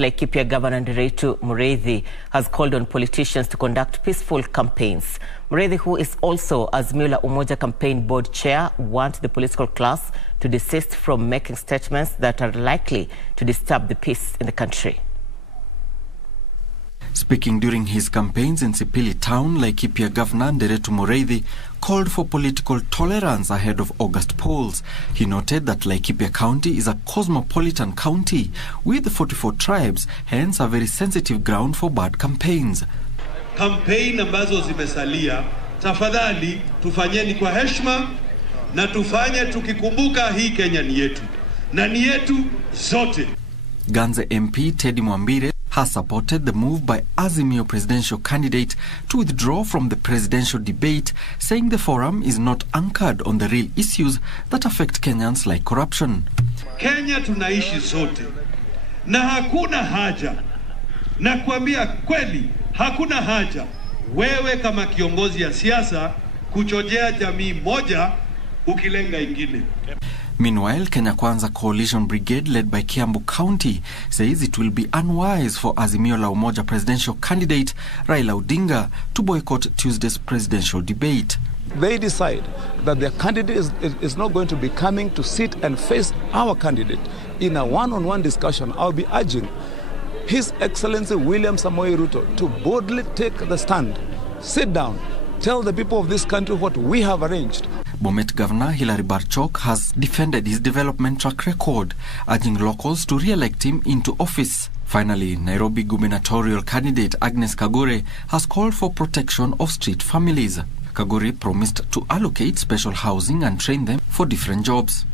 Laikipia Governor Ndiritu Muriithi has called on politicians to conduct peaceful campaigns. Muriithi, who is also Azimio Umoja Campaign Board Chair, wants the political class to desist from making statements that are likely to disturb the peace in the country. Speaking during his campaigns in Sipili town, Laikipia Governor Ndiritu Muriithi called for political tolerance ahead of August polls. He noted that Laikipia County is a cosmopolitan county with 44 tribes, hence a very sensitive ground for bad campaigns. Campaign ambazo zimesalia, tafadhali tufanyeni kwa heshima na tufanye tukikumbuka hii Kenya ni yetu na ni yetu zote. Ganze MP Teddy Mwambire has supported the move by Azimio presidential candidate to withdraw from the presidential debate, saying the forum is not anchored on the real issues that affect Kenyans like corruption. Kenya tunaishi zote na hakuna haja, na kuambia kweli hakuna haja wewe kama kiongozi ya siasa kuchojea jamii moja ukilenga ingine. Meanwhile, Kenya Kwanza Coalition Brigade led by Kiambu County says it will be unwise for Azimio la Umoja presidential candidate Raila Odinga to boycott Tuesday's presidential debate. They decide that their candidate is not going to be coming to sit and face our candidate in a one-on-one discussion. I'll be urging His Excellency William Samoei Ruto to boldly take the stand, sit down, tell the people of this country what we have arranged. Bomet Governor Hilary Barchok has defended his development track record, urging locals to re-elect him into office. Finally, Nairobi gubernatorial candidate Agnes Kagure has called for protection of street families. Kagure promised to allocate special housing and train them for different jobs.